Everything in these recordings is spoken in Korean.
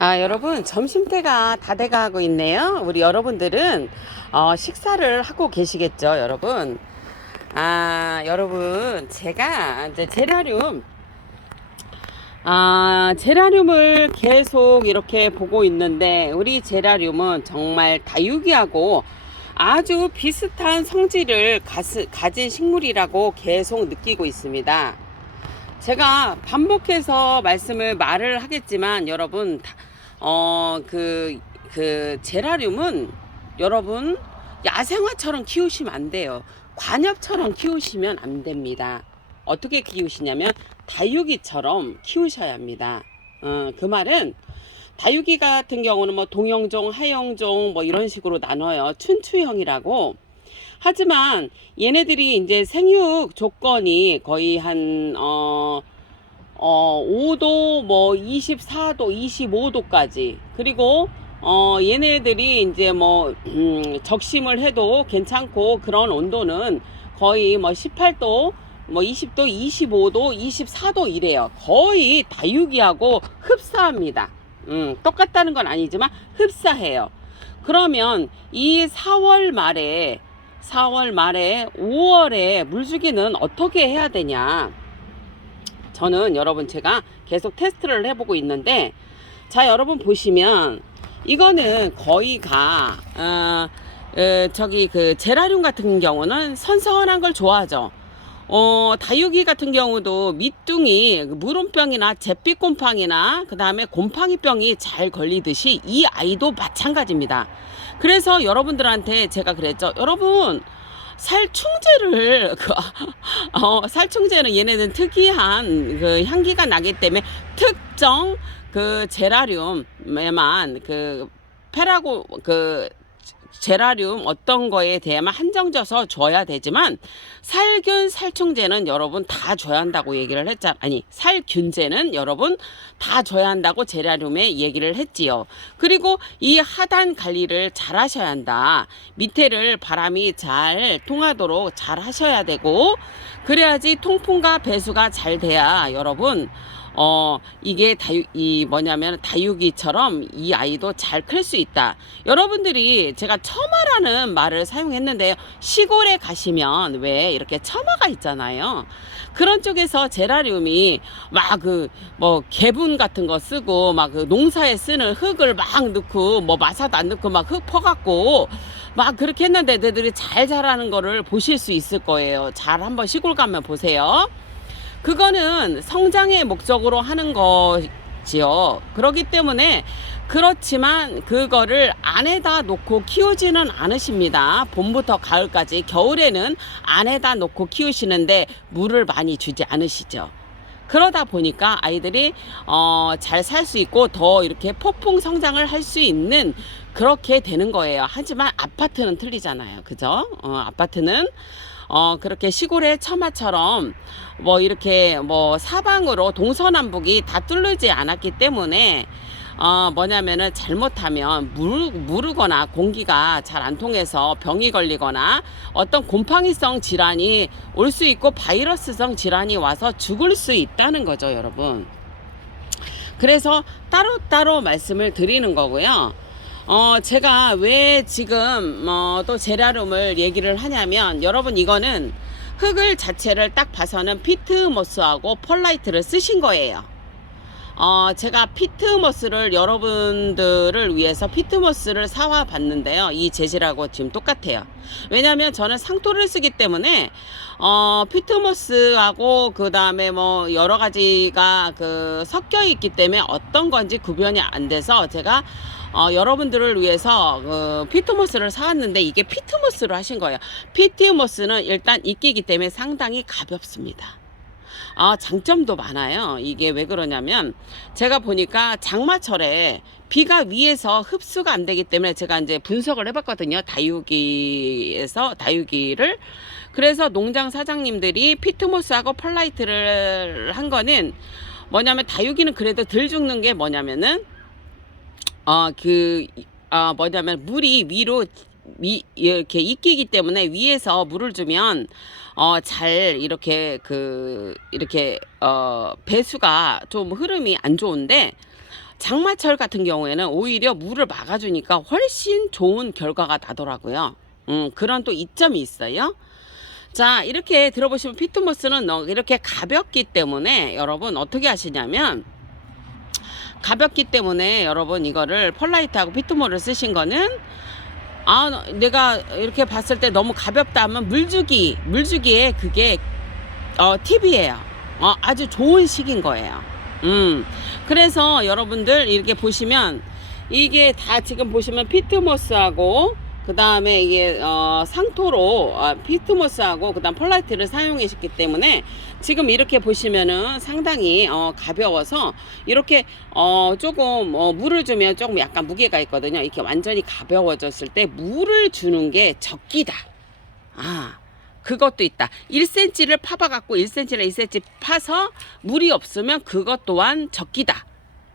아, 여러분, 점심때가 다 돼가고 있네요. 우리 여러분들은 어, 식사를 하고 계시겠죠, 여러분. 아, 여러분, 제가 이제 제라늄, 아, 제라늄을 계속 이렇게 보고 있는데, 우리 제라늄은 정말 다육이하고 아주 비슷한 성질을 가스, 가진 식물이라고 계속 느끼고 있습니다. 제가 반복해서 말씀을 말을 하겠지만 여러분 어그그 그 제라늄은 여러분 야생화처럼 키우시면 안 돼요. 관엽처럼 키우시면 안 됩니다. 어떻게 키우시냐면 다육이처럼 키우셔야 합니다. 어, 그 말은 다육이 같은 경우는 뭐 동영종, 하영종 뭐 이런 식으로 나눠요. 춘추형이라고. 하지만 얘네들이 이제 생육 조건이 거의 한, 어, 어, 5도, 뭐, 24도, 25도까지. 그리고, 어, 얘네들이 이제 뭐, 음, 적심을 해도 괜찮고 그런 온도는 거의 뭐 18도, 뭐 20도, 25도, 24도 이래요. 거의 다육이하고 흡사합니다. 음, 똑같다는 건 아니지만 흡사해요. 그러면 이 4월 말에 4월 말에 5월에 물주기는 어떻게 해야 되냐? 저는 여러분 제가 계속 테스트를 해보고 있는데 자 여러분 보시면 이거는 거의 가 어, 어, 저기 그 제라늄 같은 경우는 선선한 걸 좋아하죠. 어, 다육이 같은 경우도 밑둥이 물온병이나 잿빛 곰팡이나 그 다음에 곰팡이병이 잘 걸리듯이 이 아이도 마찬가지입니다. 그래서 여러분들한테 제가 그랬죠. 여러분, 살충제를, 그, 어, 살충제는 얘네는 특이한 그 향기가 나기 때문에 특정 그 제라늄에만 그 페라고 그 제라늄 어떤 거에 대해만 한정져서 줘야 되지만 살균 살충제는 여러분 다 줘야 한다고 얘기를 했잖아 아니 살균제는 여러분 다 줘야 한다고 제라늄에 얘기를 했지요. 그리고 이 하단 관리를 잘 하셔야 한다. 밑에를 바람이 잘 통하도록 잘 하셔야 되고 그래야지 통풍과 배수가 잘 돼야 여러분 어, 이게 다육, 이 뭐냐면 다육이처럼 이 아이도 잘 클 수 있다. 여러분들이 제가 처마라는 말을 사용했는데요. 시골에 가시면 왜 이렇게 처마가 있잖아요. 그런 쪽에서 제라늄이 막 그 뭐 개분 같은 거 쓰고 막 그 농사에 쓰는 흙을 막 넣고 뭐 마사도 안 넣고 막 흙 퍼갖고 막 그렇게 했는데 애들이 잘 자라는 거를 보실 수 있을 거예요. 잘 한번 시골 가면 보세요. 그거는 성장의 목적으로 하는 거지요. 그렇기 때문에 그렇지만 그거를 안에다 놓고 키우지는 않으십니다. 봄부터 가을까지 겨울에는 안에다 놓고 키우시는데 물을 많이 주지 않으시죠. 그러다 보니까 아이들이 어, 잘 살 수 있고 더 이렇게 폭풍 성장을 할 수 있는 그렇게 되는 거예요. 하지만 아파트는 틀리잖아요. 그죠? 어, 아파트는 어, 그렇게 시골의 처마처럼 뭐 이렇게 뭐 사방으로 동서남북이 다 뚫리지 않았기 때문에 어, 뭐냐면은 잘못하면 물, 무르거나 공기가 잘 안 통해서 병이 걸리거나 어떤 곰팡이성 질환이 올 수 있고 바이러스성 질환이 와서 죽을 수 있다는 거죠, 여러분. 그래서 따로따로 말씀을 드리는 거고요. 어, 제가 왜 지금 어, 또 제라륨을 얘기를 하냐면 여러분 이거는 흙을 자체를 딱 봐서는 피트모스하고 펄라이트를 쓰신 거예요. 어, 제가 피트모스를 여러분들을 위해서 피트모스를 사와 봤는데요. 이 재질하고 지금 똑같아요. 왜냐면 저는 상토를 쓰기 때문에, 어, 피트모스하고 그 다음에 뭐 여러 가지가 그 섞여 있기 때문에 어떤 건지 구별이 안 돼서 제가 어, 여러분들을 위해서 그 피트모스를 사왔는데 이게 피트모스로 하신 거예요. 피트모스는 일단 이끼기 때문에 상당히 가볍습니다. 아, 장점도 많아요. 이게 왜 그러냐면 제가 보니까 장마철에 비가 위에서 흡수가 안 되기 때문에 제가 이제 분석을 해봤거든요. 다육이에서 다육이를 그래서 농장 사장님들이 피트모스하고 펄라이트를 한 거는 뭐냐면 다육이는 그래도 덜 죽는 게 뭐냐면은 어, 그, 어, 뭐냐면 물이 위로 위, 이렇게 익히기 때문에 위에서 물을 주면 어, 잘 이렇게 그, 이렇게, 어, 배수가 좀 흐름이 안 좋은데 장마철 같은 경우에는 오히려 물을 막아주니까 훨씬 좋은 결과가 나더라고요. 음, 그런 또 이점이 있어요. 자, 이렇게 들어보시면 피트모스는 너- 이렇게 가볍기 때문에 여러분 어떻게 하시냐면 가볍기 때문에 여러분 이거를 펄라이트하고 피트모를 쓰신 거는 아, 내가 이렇게 봤을 때 너무 가볍다 하면 물주기, 물주기에 그게 어, 팁이에요. 어, 아주 좋은 식인 거예요. 음. 그래서 여러분들 이렇게 보시면 이게 다 지금 보시면 피트모스하고 그 다음에 이게 어, 상토로 어, 피트모스하고 그 다음 폴라이트를 사용했기 때문에 지금 이렇게 보시면은 상당히 어, 가벼워서 이렇게 어, 조금 어, 물을 주면 조금 약간 무게가 있거든요. 이렇게 완전히 가벼워졌을 때 물을 주는 게 적기다. 아, 그것도 있다. 1cm를 파봐갖고 1cm나 2cm 파서 물이 없으면 그것 또한 적기다.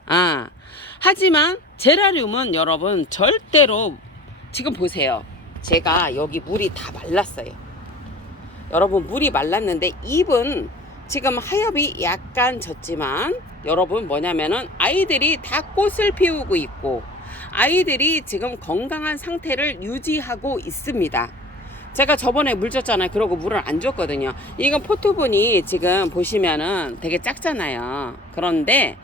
아, 하지만 제라늄은 여러분 절대로 지금 보세요. 제가 여기 물이 다 말랐어요. 여러분 물이 말랐는데 잎은 지금 하엽이 약간 졌지만 여러분 뭐냐면은 아이들이 다 꽃을 피우고 있고 아이들이 지금 건강한 상태를 유지하고 있습니다. 제가 저번에 물 줬잖아요. 그러고 물을 안 줬거든요. 이건 포토분이 지금 보시면은 되게 작잖아요. 그런데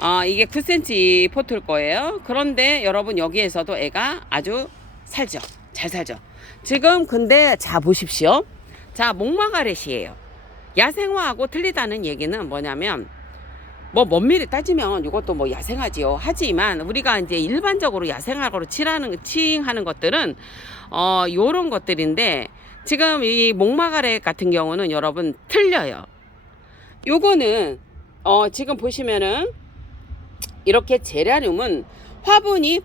어, 이게 9cm 포트일 거예요. 그런데 여러분 여기에서도 애가 아주 살죠. 잘 살죠. 지금 근데 자 보십시오. 자 목마가렛이에요. 야생화하고 틀리다는 얘기는 뭐냐면 뭐 면밀히 따지면 이것도 뭐 야생하지요. 하지만 우리가 이제 일반적으로 야생화로 칠하는 칭하는 것들은 어 요런 것들인데 지금 이 목마가렛 같은 경우는 여러분 틀려요. 요거는 어 지금 보시면은 이렇게 제라늄은 화분이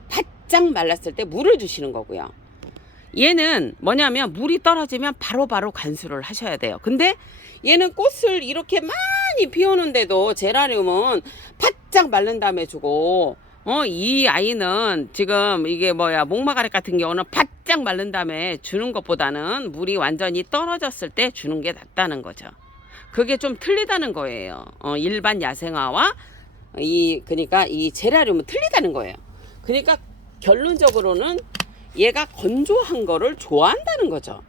바짝 말랐을 때 물을 주시는 거고요. 얘는 뭐냐면 물이 떨어지면 바로바로 관수를 하셔야 돼요. 근데 얘는 꽃을 이렇게 많이 피우는데도 제라늄은 바짝 말른 다음에 주고 어, 이 아이는 지금 이게 뭐야, 목마가렛 같은 경우는 바짝 말른 다음에 주는 것보다는 물이 완전히 떨어졌을 때 주는 게 낫다는 거죠. 그게 좀 틀리다는 거예요. 어, 일반 야생화와 이, 그러니까 이 제라늄은 틀리다는 거예요. 그러니까 결론적으로는 얘가 건조한 거를 좋아한다는 거죠.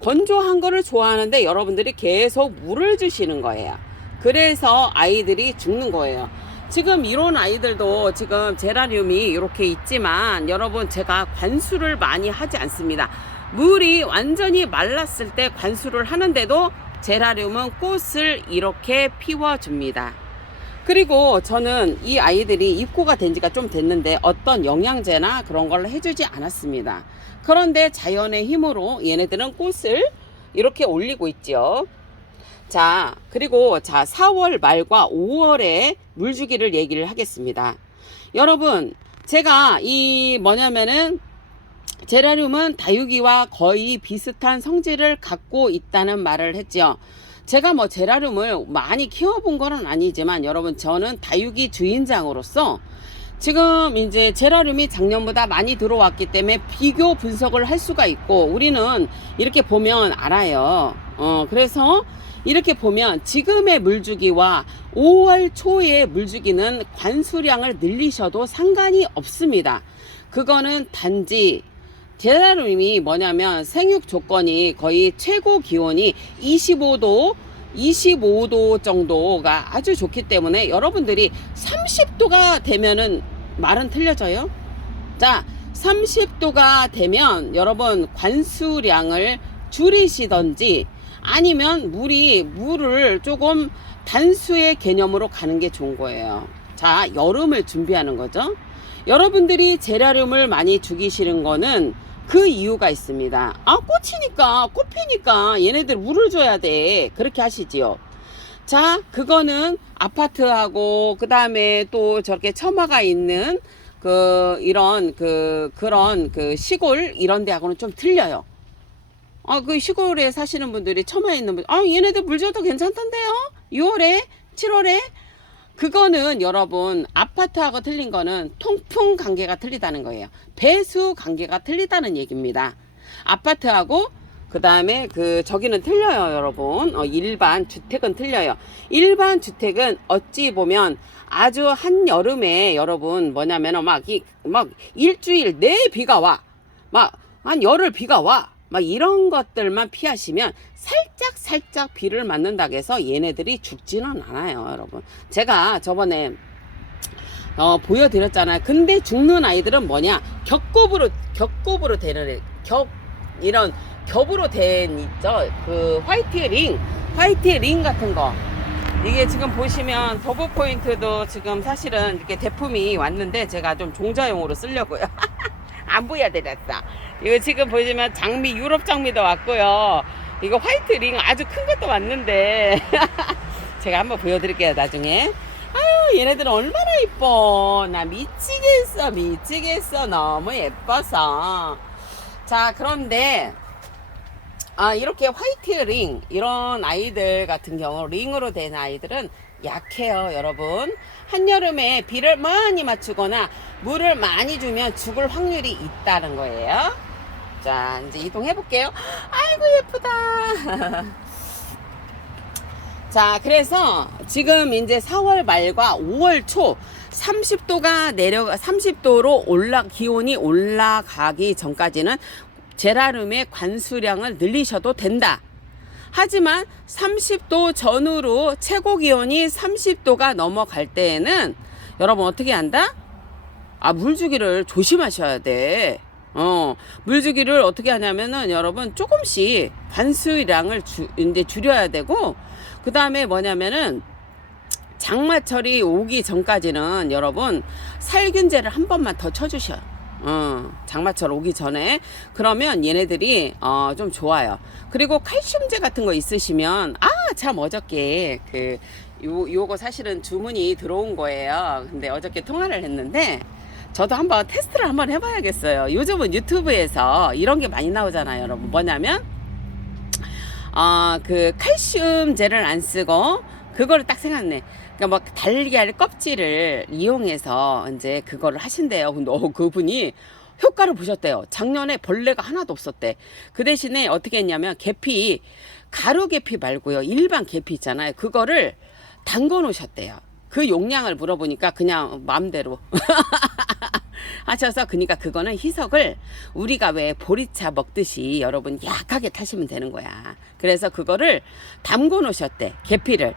건조한 거를 좋아하는데 여러분들이 계속 물을 주시는 거예요. 그래서 아이들이 죽는 거예요. 지금 이런 아이들도 지금 제라늄이 이렇게 있지만 여러분 제가 관수를 많이 하지 않습니다. 물이 완전히 말랐을 때 관수를 하는데도 제라늄은 꽃을 이렇게 피워줍니다. 그리고 저는 이 아이들이 입고가 된 지가 좀 됐는데 어떤 영양제나 그런 걸 해주지 않았습니다. 그런데 자연의 힘으로 얘네들은 꽃을 이렇게 올리고 있죠. 자, 그리고 자, 4월 말과 5월에 물주기를 얘기를 하겠습니다. 여러분, 제가 이 뭐냐면은 제라늄은 다육이와 거의 비슷한 성질을 갖고 있다는 말을 했죠. 제가 뭐 제라늄을 많이 키워본 건 아니지만 여러분 저는 다육이 주인장으로서 지금 이제 제라늄이 작년보다 많이 들어왔기 때문에 비교 분석을 할 수가 있고 우리는 이렇게 보면 알아요. 어, 그래서 이렇게 보면 지금의 물주기와 5월 초의 물주기는 관수량을 늘리셔도 상관이 없습니다. 그거는 단지 제라늄이 뭐냐면 생육 조건이 거의 최고 기온이 25도 25도 정도가 아주 좋기 때문에 여러분들이 30도가 되면은 말은 틀려져요. 자, 30도가 되면 여러분 관수량을 줄이시던지 아니면 물이 물을 조금 단수의 개념으로 가는 게 좋은 거예요. 자, 여름을 준비하는 거죠. 여러분들이 제라륨을 많이 죽이시는 거는 그 이유가 있습니다. 아, 꽃이니까, 꽃피니까 얘네들 물을 줘야 돼. 그렇게 하시지요. 자, 그거는 아파트하고, 그 다음에 또 저렇게 처마가 있는 그, 이런, 그, 그런 그 시골 이런 데하고는 좀 틀려요. 아, 그 시골에 사시는 분들이 처마에 있는 분, 아, 얘네들 물 줘도 괜찮던데요? 6월에? 7월에? 그거는 여러분 아파트하고 틀린 거는 통풍 관계가 틀리다는 거예요. 배수 관계가 틀리다는 얘기입니다. 아파트하고 그 다음에 그 저기는 틀려요, 여러분. 어, 일반 주택은 틀려요. 일반 주택은 어찌 보면 아주 한 여름에 여러분 뭐냐면은 막이막 일주일 내 비가 와. 막 한 열흘 비가 와. 막 이런 것들만 피하시면 살짝 살짝 비를 맞는다고 해서 얘네들이 죽지는 않아요, 여러분. 제가 저번에 어, 보여드렸잖아요. 근데 죽는 아이들은 뭐냐? 겹곱으로 겹곱으로 되는 애, 겹 이런 겹으로 된 있죠. 그 화이트 링, 화이트 링 같은 거. 이게 지금 보시면 버브 포인트도 지금 사실은 이렇게 대품이 왔는데 제가 좀 종자용으로 쓰려고요. 안 보여드렸어. 이거 지금 보시면 장미 유럽 장미도 왔고요. 이거 화이트 링 아주 큰 것도 왔는데 제가 한번 보여드릴게요 나중에. 아유 얘네들은 얼마나 이뻐. 나 미치겠어 미치겠어 너무 예뻐서. 자 그런데 아 이렇게 화이트 링 이런 아이들 같은 경우 링으로 된 아이들은 약해요 여러분 한여름에 비를 많이 맞추거나 물을 많이 주면 죽을 확률이 있다는 거예요. 자 이제 이동해 볼게요. 아이고 예쁘다. 자 그래서 지금 이제 4월 말과 5월 초 30도가 내려가 30도로 올라 기온이 올라가기 전까지는 제라늄의 관수량을 늘리셔도 된다. 하지만 30도 전후로 최고 기온이 30도가 넘어갈 때에는 여러분 어떻게 한다? 아, 물주기를 조심하셔야 돼. 어, 물주기를 어떻게 하냐면은 여러분 조금씩 관수량을 주, 이제 줄여야 되고, 그 다음에 뭐냐면은 장마철이 오기 전까지는 여러분 살균제를 한 번만 더 쳐주셔요. 어, 장마철 오기 전에 그러면 얘네들이 어, 좀 좋아요. 그리고 칼슘제 같은 거 있으시면 아 참 어저께 그 요, 요거 사실은 주문이 들어온 거예요. 근데 어저께 통화를 했는데 저도 한번 테스트를 한번 해봐야겠어요. 요즘은 유튜브에서 이런 게 많이 나오잖아요, 여러분. 뭐냐면 어, 그 칼슘제를 안 쓰고 그거를 딱 생각네. 그러니까 막 달걀 껍질을 이용해서 이제 그거를 하신대요. 근데 어, 그분이 효과를 보셨대요. 작년에 벌레가 하나도 없었대. 그 대신에 어떻게 했냐면 계피 가루 계피 말고요. 일반 계피 있잖아요. 그거를 담궈 놓으셨대요. 그 용량을 물어보니까 그냥 마음대로 하셔서 그러니까 그거는 희석을 우리가 왜 보리차 먹듯이 여러분 약하게 타시면 되는 거야. 그래서 그거를 담궈 놓으셨대. 계피를.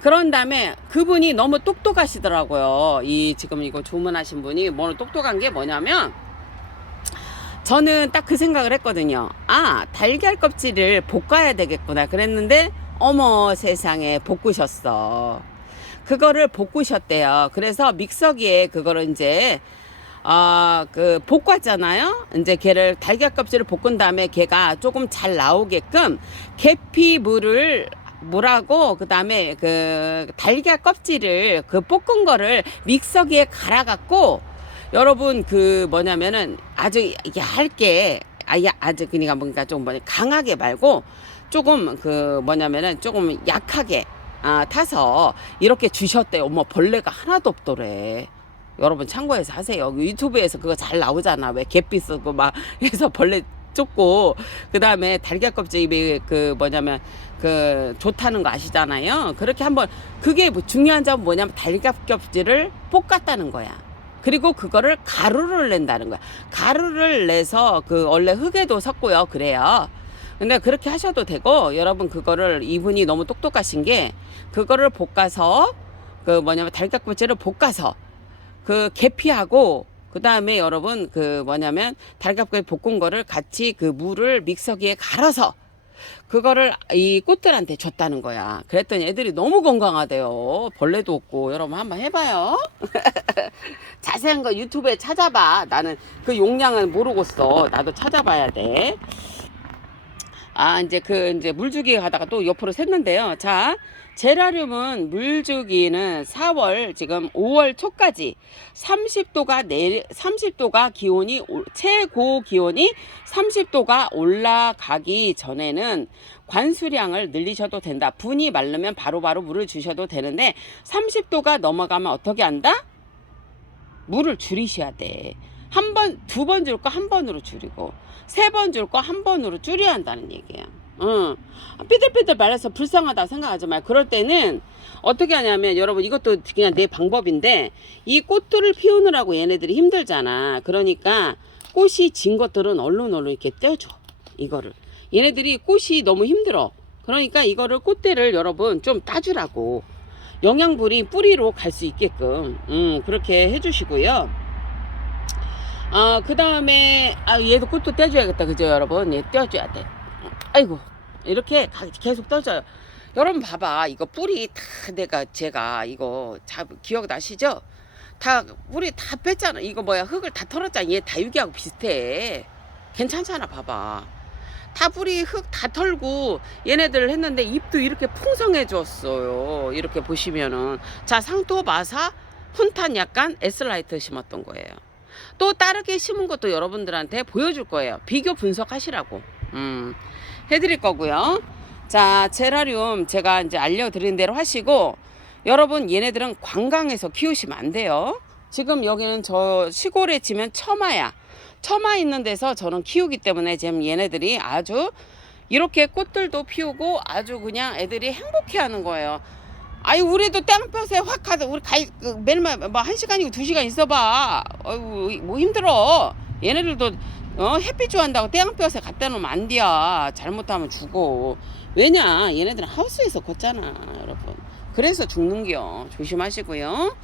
그런 다음에 그분이 너무 똑똑하시더라고요. 이 지금 이거 주문하신 분이 뭐 똑똑한 게 뭐냐면 저는 딱 그 생각을 했거든요. 아, 달걀 껍질을 볶아야 되겠구나. 그랬는데 어머 세상에 볶으셨어. 그거를 볶으셨대요. 그래서 믹서기에 그거를 이제 아, 그 볶았잖아요. 이제 걔를 달걀 껍질을 볶은 다음에 걔가 조금 잘 나오게끔 계피 물을 물하고 그다음에 그 달걀 껍질을 그 볶은 거를 믹서기에 갈아 갖고 여러분 그 뭐냐면은 아주 얇게 아야 아주 그니까 뭔가 좀 뭐냐 강하게 말고 조금 그 뭐냐면은 조금 약하게 아, 타서 이렇게 주셨대요. 어머 벌레가 하나도 없더래. 여러분 참고해서 하세요. 유튜브에서 그거 잘 나오잖아. 왜 갯빛 쓰고 막 해서 벌레 쫓고 그 다음에 달걀 껍질이 그 뭐냐면 그 좋다는 거 아시잖아요. 그렇게 한번 그게 뭐 중요한 점은 뭐냐면 달걀 껍질을 볶았다는 거야. 그리고 그거를 가루를 낸다는 거야. 가루를 내서 그 원래 흙에도 섞고요. 그래요. 근데 그렇게 하셔도 되고 여러분 그거를 이분이 너무 똑똑하신 게 그거를 볶아서 그 뭐냐면 달걀 껍질을 볶아서 그 계피하고 그 다음에 여러분 그 뭐냐면 달걀 볶은 거를 같이 그 물을 믹서기에 갈아서 그거를 이 꽃들한테 줬다는 거야. 그랬더니 애들이 너무 건강하대요. 벌레도 없고 여러분 한번 해봐요. 자세한 거 유튜브에 찾아봐. 나는 그 용량은 모르겠어. 나도 찾아봐야 돼. 아, 이제 그, 이제 물주기 하다가 또 옆으로 샜는데요. 자, 제라늄은 물주기는 4월, 지금 5월 초까지 30도가 내, 30도가 기온이, 올- 최고 기온이 30도가 올라가기 전에는 관수량을 늘리셔도 된다. 분이 마르면 바로 바로 물을 주셔도 되는데 30도가 넘어가면 어떻게 한다? 물을 줄이셔야 돼. 한 번, 두 번 줄 거 한 번으로 줄이고, 세 번 줄 거 한 번으로 줄여야 한다는 얘기야. 응. 삐들삐들 말해서 불쌍하다 생각하지 말. 그럴 때는 어떻게 하냐면 여러분 이것도 그냥 내 방법인데 이 꽃들을 피우느라고 얘네들이 힘들잖아. 그러니까 꽃이 진 것들은 얼른 얼른 이렇게 떼어줘. 이거를. 얘네들이 꽃이 너무 힘들어. 그러니까 이거를 꽃대를 여러분 좀 따주라고. 영양분이 뿌리로 갈 수 있게끔 음, 그렇게 해주시고요. 아, 그 다음에, 아, 얘도 꽃도 떼줘야겠다. 그죠, 여러분? 얘 떼어줘야 돼. 아이고, 이렇게 가- 계속 떠져요. 여러분 봐봐. 이거 뿌리 다 내가, 제가 이거 자, 기억나시죠? 다, 뿌리 다 뺐잖아. 이거 뭐야, 흙을 다 털었잖아. 얘 다육이하고 비슷해. 괜찮잖아, 봐봐. 다 뿌리 흙 다 털고 얘네들 했는데 잎도 이렇게 풍성해졌어요. 이렇게 보시면은. 자, 상토 마사 훈탄 약간 에슬라이트 심었던 거예요. 또 다르게 심은 것도 여러분들한테 보여줄 거예요. 비교 분석하시라고. 음, 해드릴 거고요. 자, 제라리움 제가 이제 알려드린 대로 하시고, 여러분 얘네들은 관광에서 키우시면 안 돼요. 지금 여기는 저 시골에 지면 처마야. 처마 있는 데서 저는 키우기 때문에 지금 얘네들이 아주 이렇게 꽃들도 피우고 아주 그냥 애들이 행복해 하는 거예요. 아이 우리도 땡볕에 확 가서 우리 가 그, 매일만 뭐한 시간이고 두 시간 있어봐. 어이구 뭐 힘들어. 얘네들도 어 햇빛 좋아한다고 땡볕에 갖다 놓으면 안 돼야. 잘못하면 죽어. 왜냐 얘네들은 하우스에서 걷잖아 여러분. 그래서 죽는겨. 조심하시고요.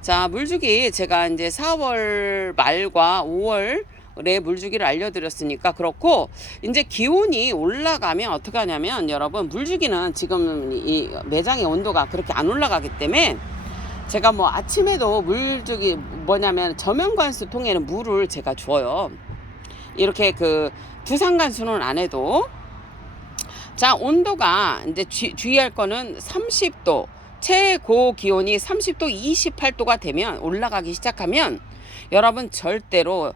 자 물주기 제가 이제 4월 말과 5월 에 물주기를 알려드렸으니까 그렇고 이제 기온이 올라가면 어떻게 하냐면 여러분 물주기는 지금 이 매장의 온도가 그렇게 안 올라가기 때문에 제가 뭐 아침에도 물주기 뭐냐면 저면관수 통에는 물을 제가 줘요. 이렇게 그 두상관수는 안 해도. 자 온도가 이제 주, 주의할 거는 30도 최고 기온이 30도 28도가 되면 올라가기 시작하면 여러분 절대로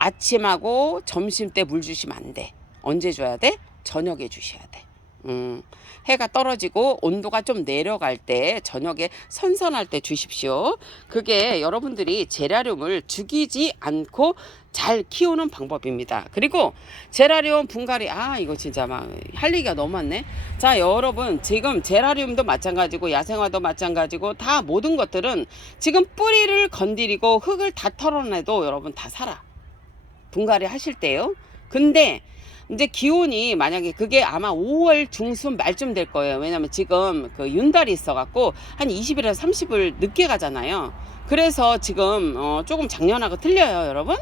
아침하고 점심 때 물 주시면 안 돼. 언제 줘야 돼? 저녁에 주셔야 돼. 음, 해가 떨어지고 온도가 좀 내려갈 때 저녁에 선선할 때 주십시오. 그게 여러분들이 제라륨을 죽이지 않고 잘 키우는 방법입니다. 그리고 제라륨 분갈이 아 이거 진짜 막 할 얘기가 너무 많네. 자 여러분 지금 제라륨도 마찬가지고 야생화도 마찬가지고 다 모든 것들은 지금 뿌리를 건드리고 흙을 다 털어내도 여러분 다 살아. 분갈이 하실 때요. 근데 이제 기온이 만약에 그게 아마 5월 중순 말쯤 될 거예요. 왜냐면 지금 그 윤달이 있어갖고 한 20일에서 30일 늦게 가잖아요. 그래서 지금 어 조금 작년하고 틀려요, 여러분.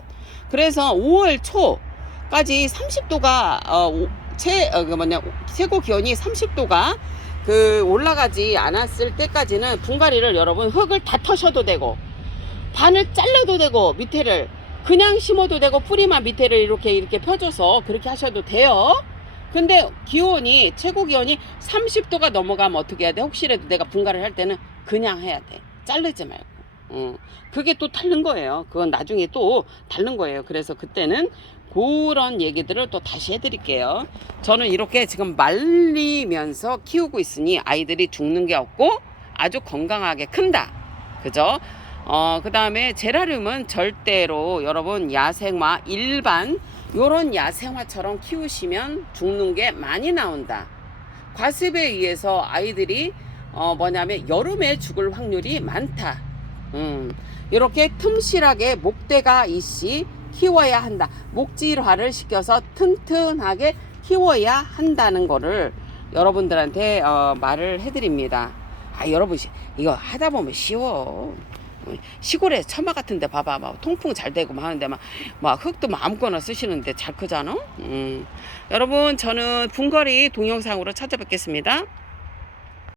그래서 5월 초까지 30도가 어 최 어, 그 뭐냐 최고 기온이 30도가 그 올라가지 않았을 때까지는 분갈이를 여러분 흙을 다 터셔도 되고 반을 잘라도 되고 밑에를 그냥 심어도 되고 뿌리만 밑에를 이렇게 이렇게 펴줘서 그렇게 하셔도 돼요. 근데 기온이 최고 기온이 30도가 넘어가면 어떻게 해야 돼? 혹시라도 내가 분갈이를 할 때는 그냥 해야 돼. 자르지 말고. 어. 그게 또 다른 거예요. 그건 나중에 또 다른 거예요. 그래서 그때는 그런 얘기들을 또 다시 해드릴게요. 저는 이렇게 지금 말리면서 키우고 있으니 아이들이 죽는 게 없고 아주 건강하게 큰다. 그죠? 어, 그 다음에 제라륨은 절대로 여러분 야생화 일반 요런 야생화처럼 키우시면 죽는 게 많이 나온다. 과습에 의해서 아이들이 어, 뭐냐면 여름에 죽을 확률이 많다. 음, 이렇게 틈실하게 목대가 있이 키워야 한다. 목질화를 시켜서 튼튼하게 키워야 한다는 거를 여러분들한테 어, 말을 해드립니다. 아 여러분 시- 이거 하다 보면 쉬워. 시골에 처마 같은데 봐봐 막 통풍 잘 되고 막 하는데 막, 막 흙도 막 아무거나 쓰시는데 잘 크잖아. 음. 여러분 저는 분거리 동영상으로 찾아뵙겠습니다.